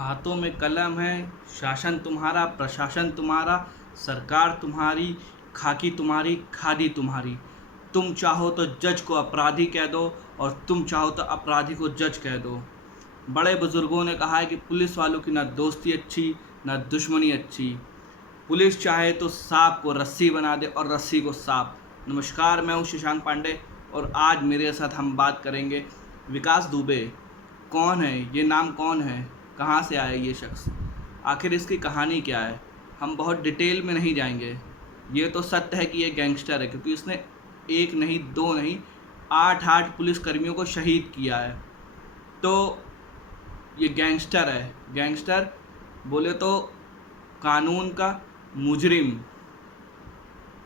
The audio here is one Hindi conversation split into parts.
हाथों में कलम है, शासन तुम्हारा, प्रशासन तुम्हारा, सरकार तुम्हारी, खाकी तुम्हारी, खादी तुम्हारी। तुम चाहो तो जज को अपराधी कह दो और तुम चाहो तो अपराधी को जज कह दो। बड़े बुजुर्गों ने कहा है कि पुलिस वालों की ना दोस्ती अच्छी, ना दुश्मनी अच्छी। पुलिस चाहे तो सांप को रस्सी बना दे और रस्सी को सांप। नमस्कार, मैं हूँ शशांक पांडे और आज मेरे साथ हम बात करेंगे विकास दुबे। कौन है ये? नाम कौन है? कहाँ से आया ये शख्स? आखिर इसकी कहानी क्या है? हम बहुत डिटेल में नहीं जाएंगे। ये तो सत्य है कि ये गैंगस्टर है, क्योंकि उसने एक नहीं, दो नहीं, 8 पुलिसकर्मियों को शहीद किया है। तो ये गैंगस्टर है। गैंगस्टर बोले तो कानून का मुजरिम,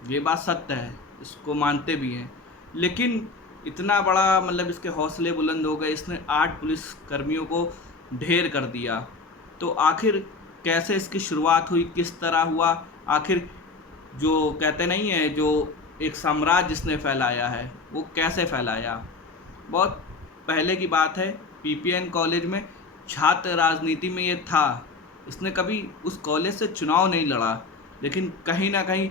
ये बात सत्य है, इसको मानते भी हैं। लेकिन इतना बड़ा, मतलब इसके हौसले बुलंद हो गए, इसने 8 पुलिसकर्मियों को ढेर कर दिया। तो आखिर कैसे इसकी शुरुआत हुई, किस तरह हुआ? आखिर जो कहते नहीं है, जो एक साम्राज्य जिसने फैलाया है वो कैसे फैलाया? बहुत पहले की बात है, पीपीएन कॉलेज में छात्र राजनीति में ये था। इसने कभी उस कॉलेज से चुनाव नहीं लड़ा, लेकिन कहीं ना कहीं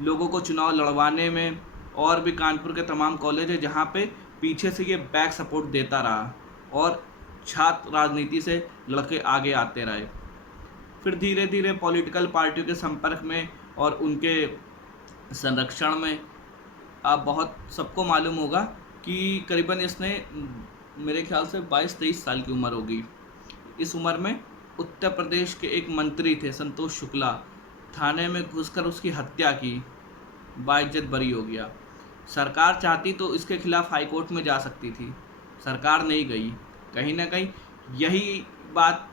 लोगों को चुनाव लड़वाने में, और भी कानपुर के तमाम कॉलेज है जहाँ पे पीछे से ये बैक सपोर्ट देता रहा और छात्र राजनीति से लड़के आगे आते रहे। फिर धीरे धीरे पॉलिटिकल पार्टियों के संपर्क में और उनके संरक्षण में, आप बहुत सबको मालूम होगा कि करीबन इसने मेरे ख्याल से 22-23 साल की उम्र होगी। इस उम्र में उत्तर प्रदेश के एक मंत्री थे संतोष शुक्ला, थाने में घुसकर उसकी हत्या की, बाइज्जत बरी हो गया। सरकार चाहती तो इसके खिलाफ हाई कोर्ट में जा सकती थी, सरकार नहीं गई। कहीं ना कहीं यही बात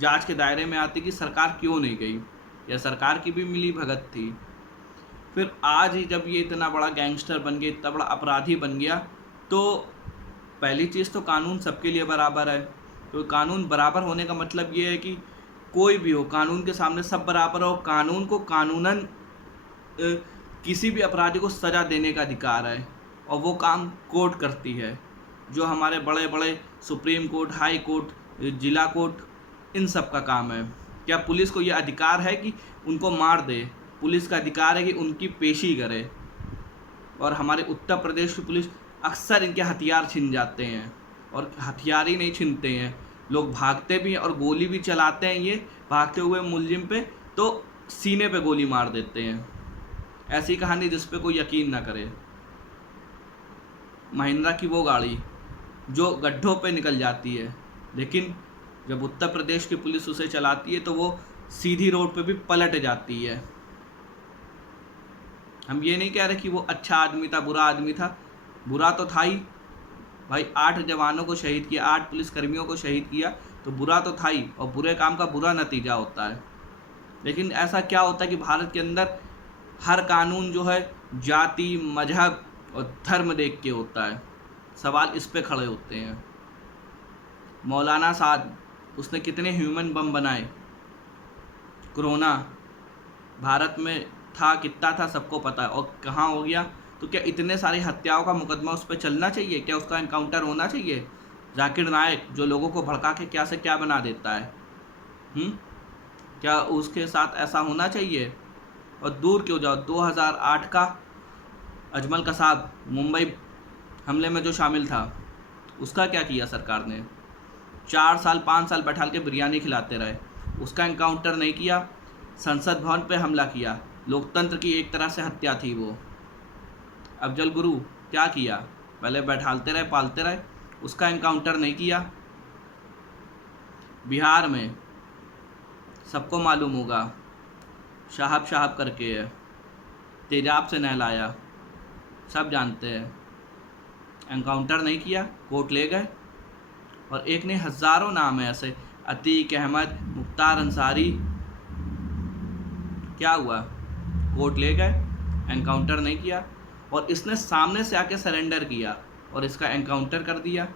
जांच के दायरे में आती कि सरकार क्यों नहीं गई, या सरकार की भी मिली भगत थी। फिर आज ही जब ये इतना बड़ा गैंगस्टर बन गया, इतना बड़ा अपराधी बन गया, तो पहली चीज़ तो कानून सबके लिए बराबर है। तो कानून बराबर होने का मतलब ये है कि कोई भी हो, कानून के सामने सब बराबर हो। कानून को कानूनन किसी भी अपराधी को सज़ा देने का अधिकार है, और वो काम कोर्ट करती है। जो हमारे बड़े बड़े सुप्रीम कोर्ट, हाई कोर्ट, जिला कोर्ट, इन सब का काम है। क्या पुलिस को ये अधिकार है कि उनको मार दे? पुलिस का अधिकार है कि उनकी पेशी करे। और हमारे उत्तर प्रदेश की पुलिस अक्सर इनके हथियार छीन जाते हैं, और हथियार ही नहीं छीनते हैं, लोग भागते भी हैं और गोली भी चलाते हैं। ये भागते हुए मुलजिम पे तो सीने पे गोली मार देते हैं। ऐसी कहानी जिस पे कोई यकीन ना करे। महिंद्रा की वो गाड़ी जो गड्ढों पे निकल जाती है, लेकिन जब उत्तर प्रदेश की पुलिस उसे चलाती है तो वो सीधी रोड पे भी पलट जाती है। हम ये नहीं कह रहे कि वो अच्छा आदमी था, बुरा आदमी था। बुरा तो था ही भाई, 8 जवानों को शहीद किया, 8 पुलिसकर्मियों को शहीद किया, तो बुरा तो था ही, और बुरे काम का बुरा नतीजा होता है। लेकिन ऐसा क्या होता है कि भारत के अंदर हर कानून जो है जाति, मजहब और धर्म देख के होता है। सवाल इस पे खड़े होते हैं। मौलाना साद, उसने कितने ह्यूमन बम बनाए? कोरोना भारत में था, कितना था सबको पता है, और कहाँ हो गया। तो क्या इतने सारी हत्याओं का मुकदमा उस पर चलना चाहिए? क्या उसका एनकाउंटर होना चाहिए? जाकिर नायक जो लोगों को भड़का के क्या से क्या बना देता है, क्या उसके साथ ऐसा होना चाहिए? और दूर क्यों जाओ, 2008 का अजमल कसाब मुंबई हमले में जो शामिल था, उसका क्या किया सरकार ने? 4 साल 5 साल बैठाल के बिरयानी खिलाते रहे, उसका एनकाउंटर नहीं किया। संसद भवन पे हमला किया, लोकतंत्र की एक तरह से हत्या थी वो। अफजल गुरु क्या किया? पहले बैठालते रहे, पालते रहे, उसका एनकाउंटर नहीं किया। बिहार में सबको मालूम होगा, शाहब शाहब करके है, तेजाब से नहलाया, सब जानते हैं। एनकाउंटर नहीं किया, कोर्ट ले गए। और एक ने, हज़ारों नाम है ऐसे, अतीक अहमद, मुख्तार अंसारी, क्या हुआ? कोर्ट ले गए, एनकाउंटर नहीं किया। और इसने सामने से आके सरेंडर किया और इसका एनकाउंटर कर दिया।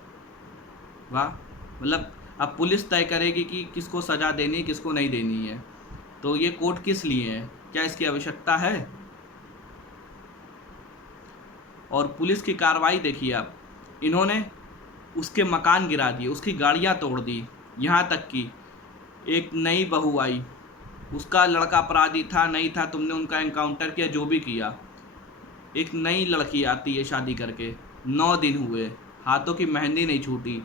वाह! मतलब अब पुलिस तय करेगी कि किसको सज़ा देनी, किसको नहीं देनी है। तो ये कोर्ट किस लिए है? क्या इसकी आवश्यकता है? और पुलिस की कार्रवाई देखिए आप, इन्होंने उसके मकान गिरा दिए, उसकी गाड़ियाँ तोड़ दी, यहाँ तक कि एक नई बहू आई, उसका लड़का अपराधी था नहीं था, तुमने उनका एनकाउंटर किया, जो भी किया। एक नई लड़की आती है शादी करके, 9 दिन हुए, हाथों की मेहंदी नहीं छूटी,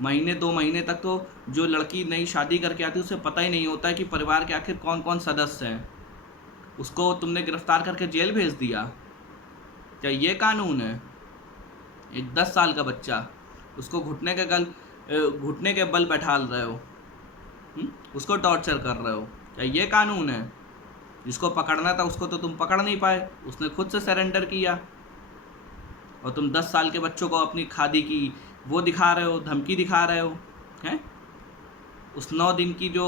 महीने 2 महीने तक तो जो लड़की नई शादी करके आती है उसे पता ही नहीं होता है कि परिवार के आखिर कौन कौन सदस्य हैं। उसको तुमने गिरफ्तार करके जेल भेज दिया। क्या ये कानून है? एक 10 साल का बच्चा, उसको घुटने के बल बैठाल रहे हो, उसको टॉर्चर कर रहे हो। क्या ये कानून है? जिसको पकड़ना था उसको तो तुम पकड़ नहीं पाए, उसने खुद से सरेंडर किया, और तुम 10 साल के बच्चों को अपनी खादी की वो दिखा रहे हो, धमकी दिखा रहे हो हैं। उस 9 दिन की जो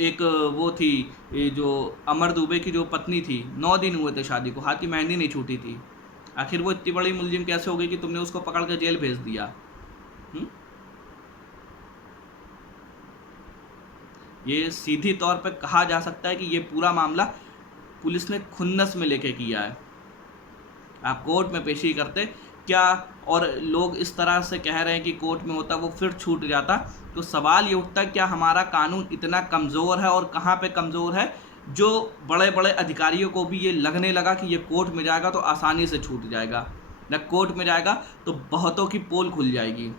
एक वो थी, जो अमर दुबे की जो पत्नी थी, 9 दिन हुए थे शादी को, हाथ की मेहंदी नहीं छूटी थी। आखिर वो इतनी बड़ी मुलजिम कैसे हो गई कि तुमने उसको पकड़ कर जेल भेज दिया? ये सीधी तौर पे कहा जा सकता है कि ये पूरा मामला पुलिस ने खुन्नस में लेके किया है। आप कोर्ट में पेशी करते क्या, और लोग इस तरह से कह रहे हैं कि कोर्ट में होता वो फिर छूट जाता, तो सवाल ये उठता है क्या हमारा कानून इतना कमज़ोर है, और कहाँ पे कमज़ोर है जो बड़े बड़े अधिकारियों को भी ये लगने लगा कि ये कोर्ट में जाएगा तो आसानी से छूट जाएगा, न कोर्ट में जाएगा तो बहुतों की पोल खुल जाएगी।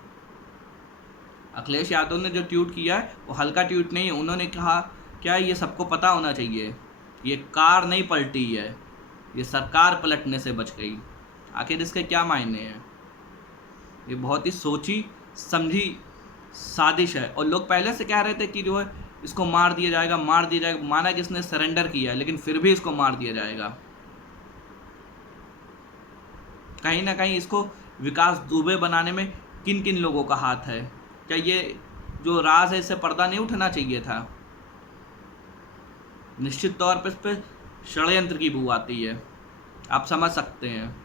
अखिलेश यादव ने जो ट्वीट किया है वो हल्का ट्वीट नहीं है। उन्होंने कहा क्या ये सबको पता होना चाहिए, ये कार नहीं पलटी है, ये सरकार पलटने से बच गई। आखिर इसके क्या मायने हैं? ये बहुत ही सोची समझी साजिश है, और लोग पहले से कह रहे थे कि जो है इसको मार दिया जाएगा, मार दिया जाएगा। माना कि इसने सरेंडर किया है, लेकिन फिर भी इसको मार दिया जाएगा। कहीं ना कहीं इसको विकास दुबे बनाने में किन किन लोगों का हाथ है? क्या ये जो राज है इससे पर्दा नहीं उठना चाहिए था? निश्चित तौर पर इस पर षड्यंत्र की बू आती है, आप समझ सकते हैं।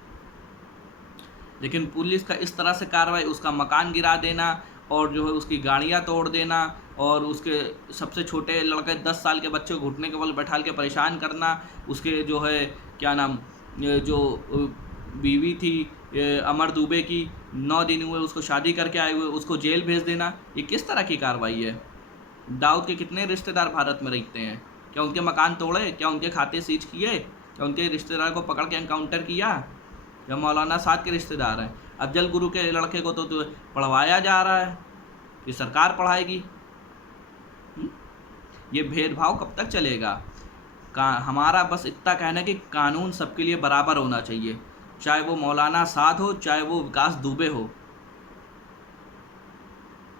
लेकिन पुलिस का इस तरह से कार्रवाई, उसका मकान गिरा देना और जो है उसकी गाड़ियां तोड़ देना, और उसके सबसे छोटे लड़के 10 साल के बच्चे को घुटने के बल बैठाल के परेशान करना, उसके जो है क्या नाम, जो बीवी थी अमर दुबे की, 9 दिन हुए उसको शादी करके आए हुए, उसको जेल भेज देना, ये किस तरह की कार्रवाई है? दाऊद के कितने रिश्तेदार भारत में रहते हैं? क्या उनके मकान तोड़े? क्या उनके खाते सीज किए? क्या उनके रिश्तेदार को पकड़ के एनकाउंटर किया? या मौलाना साद के रिश्तेदार हैं? अफजल गुरु के लड़के को तो पढ़वाया जा रहा है, ये सरकार पढ़ाएगी। ये भेदभाव कब तक चलेगा? हमारा बस इतना कहना है कि कानून सबके लिए बराबर होना चाहिए, चाहे वो मौलाना साद हो, चाहे वो विकास दुबे हो,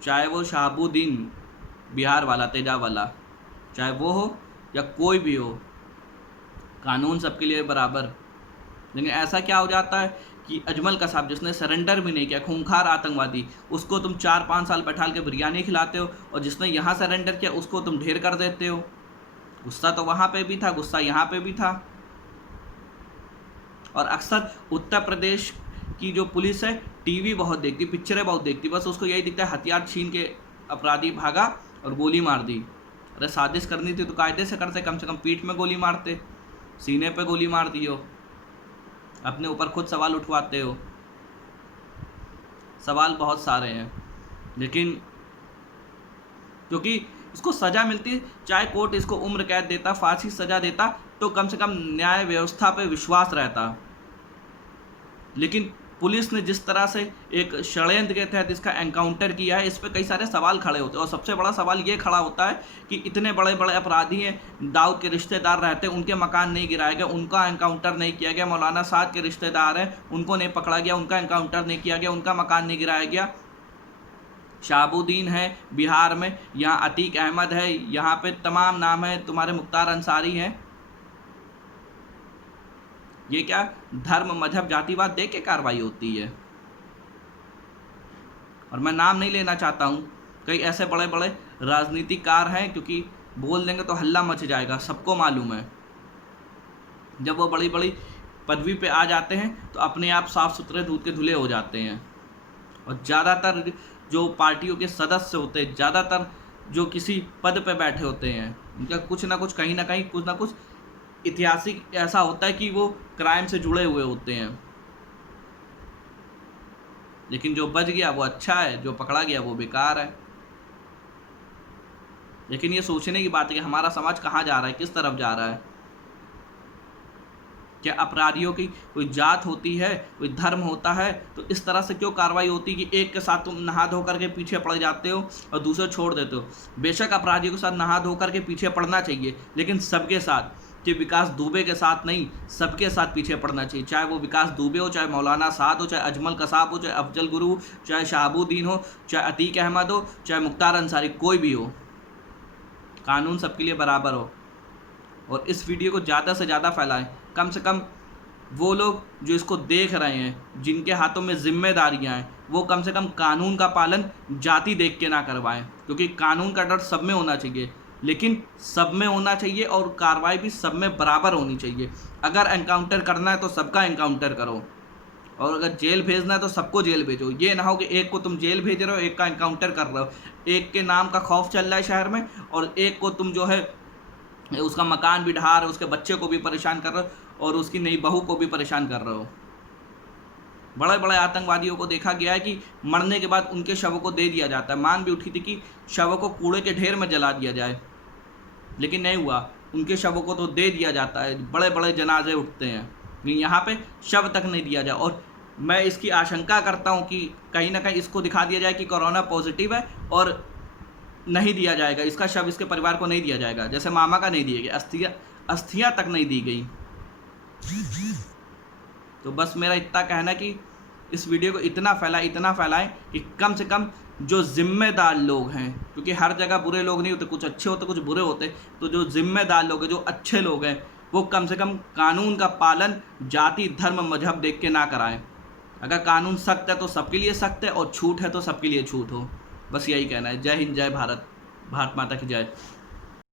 चाहे वो शहाबुद्दीन बिहार वाला तेजा वाला, चाहे वो हो या कोई भी हो, कानून सबके लिए बराबर। लेकिन ऐसा क्या हो जाता है कि अजमल कसाब जिसने सरेंडर भी नहीं किया, खूंखार आतंकवादी, उसको तुम 4-5 साल बैठाल के बिरयानी खिलाते हो, और जिसने यहाँ सरेंडर किया उसको तुम ढेर कर देते हो। गुस्सा तो वहाँ पे भी था, गुस्सा यहाँ पे भी था। और अक्सर उत्तर प्रदेश की जो पुलिस है टीवी बहुत देखती, पिक्चरें बहुत देखती, बस उसको यही दिखता है हथियार छीन के अपराधी भागा और गोली मार दी। अरे साजिश करनी थी तो कायदे से करते, कम से कम पीठ में गोली मारते, सीने पे गोली मार दी हो, अपने ऊपर खुद सवाल उठवाते हो। सवाल बहुत सारे हैं, लेकिन क्योंकि इसको सज़ा मिलती, चाहे कोर्ट इसको उम्र कैद देता, फांसी सज़ा देता, तो कम से कम न्याय व्यवस्था पे विश्वास रहता। लेकिन पुलिस ने जिस तरह से एक षड्यंत्र के तहत इसका एनकाउंटर किया है, इस पर कई सारे सवाल खड़े होते हैं। और सबसे बड़ा सवाल ये खड़ा होता है कि इतने बड़े बड़े अपराधी हैं, दाऊद के रिश्तेदार रहते हैं, उनके मकान नहीं गिराए गए, उनका एनकाउंटर नहीं किया गया। मौलाना साद के रिश्तेदार हैं, उनको नहीं पकड़ा गया, उनका एनकाउंटर नहीं किया गया, उनका मकान नहीं गिराया गया। शहाबुद्दीन है बिहार में, यहाँ अतीक अहमद है, यहाँ पे तमाम नाम है, तुम्हारे मुख्तार अंसारी हैं। ये क्या धर्म मजहब जातिवाद देख के कार्रवाई होती है? और मैं नाम नहीं लेना चाहता हूँ, कई ऐसे बड़े बड़े राजनीतिकार हैं, क्योंकि बोल देंगे तो हल्ला मच जाएगा, सबको मालूम है। जब वो बड़ी बड़ी पदवी पे आ जाते हैं तो अपने आप साफ सुथरे दूध के धुले हो जाते हैं। और ज़्यादातर जो पार्टियों के सदस्य होते हैं, ज़्यादातर जो किसी पद पे बैठे होते हैं, उनका कुछ ना कुछ, कहीं ना कहीं कुछ ना कुछ ऐतिहासिक ऐसा होता है कि वो क्राइम से जुड़े हुए होते हैं। लेकिन जो बच गया वो अच्छा है, जो पकड़ा गया वो बेकार है। लेकिन ये सोचने की बात है कि हमारा समाज कहाँ जा रहा है, किस तरफ जा रहा है। क्या अपराधियों की कोई जात होती है, कोई धर्म होता है? तो इस तरह से क्यों कार्रवाई होती है कि एक के साथ तुम नहा धो करके पीछे पड़ जाते हो और दूसरे छोड़ देते हो? बेशक अपराधियों के साथ नहा धो करके पीछे पड़ना चाहिए, लेकिन सबके साथ, कि विकास दुबे के साथ नहीं, सबके साथ पीछे पड़ना चाहिए। चाहे वो विकास दुबे हो, चाहे मौलाना साद हो, चाहे अजमल कसाब हो, चाहे अफजल गुरु हो, चाहे शहाबुद्दीन हो, चाहे अतीक अहमद हो, चाहे मुख्तार अंसारी, कोई भी हो, कानून सबके लिए बराबर हो। और इस वीडियो को ज़्यादा से ज़्यादा फैलाएं। कम से कम वो लोग जो इसको देख रहे हैं, जिनके हाथों में जिम्मेदारियां हैं, वो कम से कम कानून का पालन जाति देख के ना करवाएं, क्योंकि कानून का डर सब में होना चाहिए, लेकिन सब में होना चाहिए और कार्रवाई भी सब में बराबर होनी चाहिए। अगर एनकाउंटर करना है तो सबका एनकाउंटर करो, और अगर जेल भेजना है तो सबको जेल भेजो। ये ना हो कि एक को तुम जेल भेज रहे हो, एक का एनकाउंटर कर रहे हो, एक के नाम का खौफ चल रहा है शहर में, और एक को तुम जो है उसका मकान भी ढा रहे हो, उसके बच्चे को भी परेशान कर रहे हो, और उसकी नई बहू को भी परेशान कर रहे हो। बड़े बड़े आतंकवादियों को देखा गया है कि मरने के बाद उनके शवों को दे दिया जाता है। मांग भी उठी थी कि शवों को कूड़े के ढेर में जला दिया जाए, लेकिन नहीं हुआ। उनके शवों को तो दे दिया जाता है, बड़े बड़े जनाजे उठते हैं, लेकिन यहाँ पे शव तक नहीं दिया जाए। और मैं इसकी आशंका करता हूँ कि कहीं ना कहीं इसको दिखा दिया जाए कि कोरोना पॉजिटिव है और नहीं दिया जाएगा, इसका शव इसके परिवार को नहीं दिया जाएगा, जैसे मामा का नहीं दिया गया, अस्थियाँ तक नहीं दी गई। तो बस मेरा इतना कहना कि इस वीडियो को इतना फैलाएं कि कम से कम जो जिम्मेदार लोग हैं, क्योंकि हर जगह बुरे लोग नहीं होते, कुछ अच्छे होते, कुछ बुरे होते, तो जो जिम्मेदार लोग हैं, जो अच्छे लोग हैं, वो कम से कम कानून का पालन जाति धर्म मजहब देख के ना कराएं। अगर कानून सख्त है तो सबके लिए सख्त है, और छूट है तो सबके लिए छूट हो। बस यही कहना है। जय हिंद, जय भारत, भारत माता की जय।